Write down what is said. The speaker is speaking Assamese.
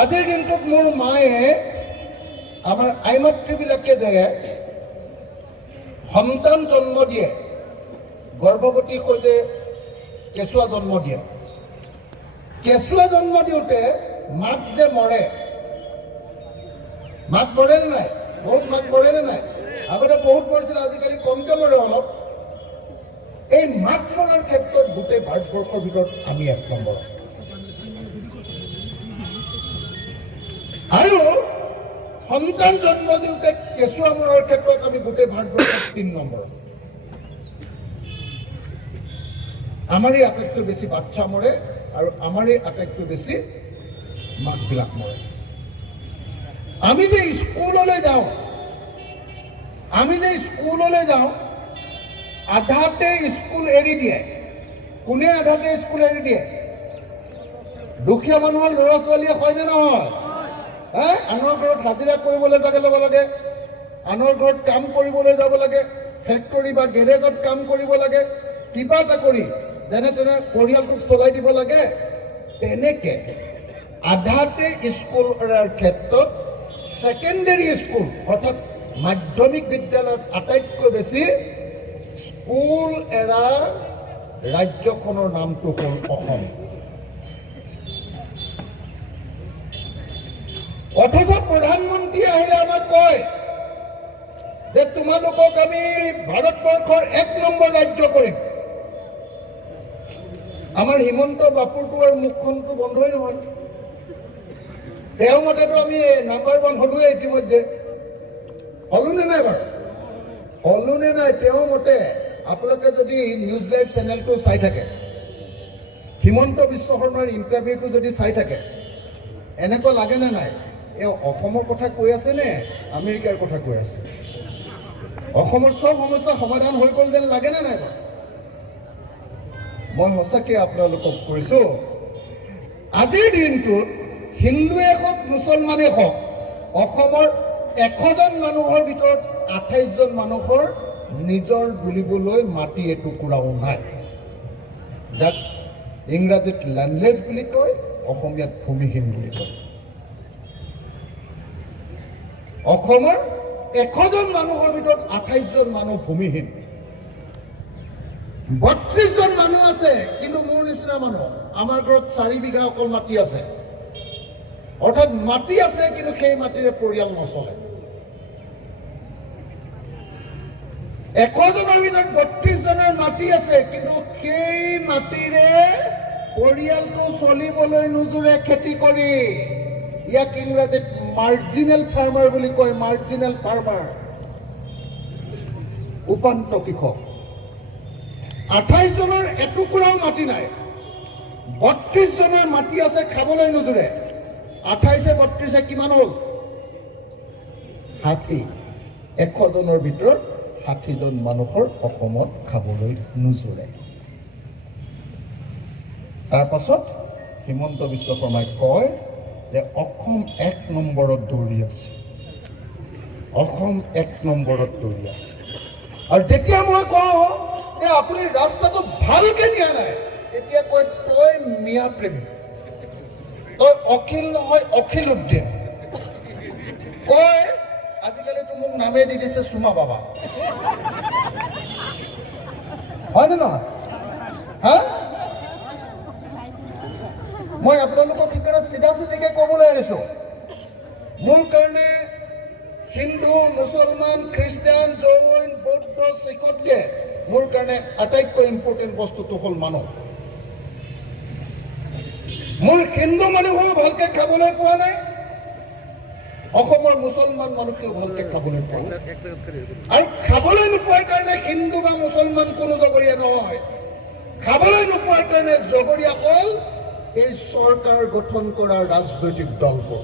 আজিৰ দিনটোত মোৰ মায়ে আমাৰ আইমাতৃবিলাকে যে সন্তান জন্ম দিয়ে, গৰ্ভৱতী হৈ যে কেঁচুৱা জন্ম দিয়ে, কেঁচুৱা জন্ম দিওঁতে মাক যে মৰে, মাক মৰেনে নাই? বহুত মাক মৰেনে নাই? আগতে বহুত মৰিছিল, আজিকালি কমকৈ মৰে অলপ। এই মাক মৰাৰ ক্ষেত্ৰত গোটেই ভাৰতবৰ্ষৰ ভিতৰত আমি 1 নম্বৰ। আৰু সন্তান জন্ম দিওঁতে কেঁচুৱা মৰাৰ ক্ষেত্ৰত আমি গোটেই ভাৰতবৰ্ষত 3 নম্বৰ। আমাৰেই আটাইতকৈ বেছি বাচ্চা মৰে আৰু আমাৰেই আটাইতকৈ বেছি মাকবিলাক মৰে। আমি যে স্কুললৈ যাওঁ, আধাতে স্কুল এৰি দিয়ে। কোনে আধাতে স্কুল এৰি দিয়ে? দুখীয়া মানুহৰ ল'ৰা ছোৱালীয়ে হয়নে নহয়? আনৰ ঘৰত হাজিৰা কৰিবলৈ যাব লাগে, আনৰ ঘৰত কাম কৰিবলৈ যাব লাগে, ফেক্টৰী বা গেৰেজত কাম কৰিব লাগে, কিবা এটা কৰি যেনে তেনে পৰিয়ালটোক চলাই দিব লাগে। তেনেকে আধাতে স্কুল এৰাৰ ক্ষেত্ৰত ছেকেণ্ডেৰী স্কুল অৰ্থাৎ মাধ্যমিক বিদ্যালয়ত আটাইতকৈ বেছি স্কুল এৰা ৰাজ্যখনৰ নামটো হ'ল অসম। অথচ প্ৰধানমন্ত্ৰী আহিলে আমাক কয় যে তোমালোকক আমি ভাৰতবৰ্ষৰ 1 নম্বৰ ৰাজ্য কৰিম। আমাৰ হিমন্ত বাপুৰটো আৰু মুখখনটো বন্ধই নহয়। তেওঁৰ মতেতো আমি নাম্বাৰ 1 হলোৱে ইতিমধ্যে। হলোনে নাই বাৰু? হলোনে নাই? তেওঁৰ মতে আপোনালোকে যদি নিউজ লাইভ চেনেলটো চাই থাকে, হিমন্ত বিশ্ব শৰ্মাৰ ইণ্টাৰভিউটো যদি চাই থাকে, এনেকুৱা লাগেনে নাই এওঁ অসমৰ কথা কৈ আছে নে আমেৰিকাৰ কথা কৈ আছে? অসমৰ সব সমস্যা সমাধান হৈ গ'ল যেন লাগেনে নাই বাৰু? মই সঁচাকৈ আপোনালোকক কৈছোঁ, আজিৰ দিনটোত হিন্দুৱে হওক মুছলমানে হওক, অসমৰ 100জন মানুহৰ ভিতৰত 28জন মানুহৰ নিজৰ বুলিবলৈ মাটি এটুকুৰাও নাই, যাক ইংৰাজীত লেণ্ডলেছ বুলি কয়, অসমীয়াত ভূমিহীন বুলি কয়। অসমৰ 100জন মানুহৰ ভিতৰত 28জন মানুহ ভূমিহীন। 32জন মানুহ আছে কিন্তু মোৰ নিচিনা মানুহ। আমাৰ ঘৰত 4 বিঘা অকল মাটি আছে, অৰ্থাৎ মাটি আছে কিন্তু সেই মাটিৰে পৰিয়াল নচলে। 100জনৰ ভিতৰত 32জনৰ মাটি আছে কিন্তু সেই মাটিৰে পৰিয়ালটো চলিবলৈ নোজোৰে খেতি কৰি। ইয়াক ইংৰাজীত মাৰ্জিনেল ফাৰ্মাৰ বুলি কয়। মাৰ্জিনেল ফাৰ্মাৰ, উপান্ত কৃষক। 28জনৰ এটুকুৰাও মাটি নাই, 32জনৰ মাটি আছে, খাবলৈ নোজোৰে। 28 32 কিমান হ'ল? 60। 100জনৰ ভিতৰত 60জন মানুহৰ অসমত খাবলৈ নোজোৰে। তাৰ পাছত হিমন্ত বিশ্ব শৰ্মাই কয় যে অসম 1 নম্বৰত দৌৰি আছে, অসম 1 নম্বৰত দৌৰি আছে। আৰু যেতিয়া মই কওঁ যে আপুনি ৰাস্তাটো ভালকে নিয়া নাই, তেতিয়া কয় তই মিয়া প্ৰেমী, তই অখিল নহয় অখিলউদ্দিন। কয় আজিকালিতো মোক নামেই দি দিছে চুমা বাবা, হয়নে নহয়? মই আপোনালোকৰ ভিতৰত চিধাচিধিকে ক'বলৈ আহিছোঁ, মোৰ কাৰণে হিন্দু, মুছলমান, খ্ৰীষ্টান, জৈন, বৌদ্ধ, শিখতকে মোৰ কাৰণে আটাইতকৈ ইম্পৰ্টেণ্ট বস্তুটো হ'ল মানুহ। মোৰ হিন্দু মানুহো ভালকে খাবলৈ পোৱা নাই, অসমৰ মুছলমান মানুহকেও ভালকে খাবলৈ পোৱা নাই। আৰু খাবলৈ নোপোৱাৰ কাৰণে হিন্দু বা মুছলমান কোনো জগৰীয়া নহয়, খাবলৈ নোপোৱাৰ কাৰণে জগৰীয়া হ'ল এই চৰকাৰ গঠন কৰা ৰাজনৈতিক দলবোৰ।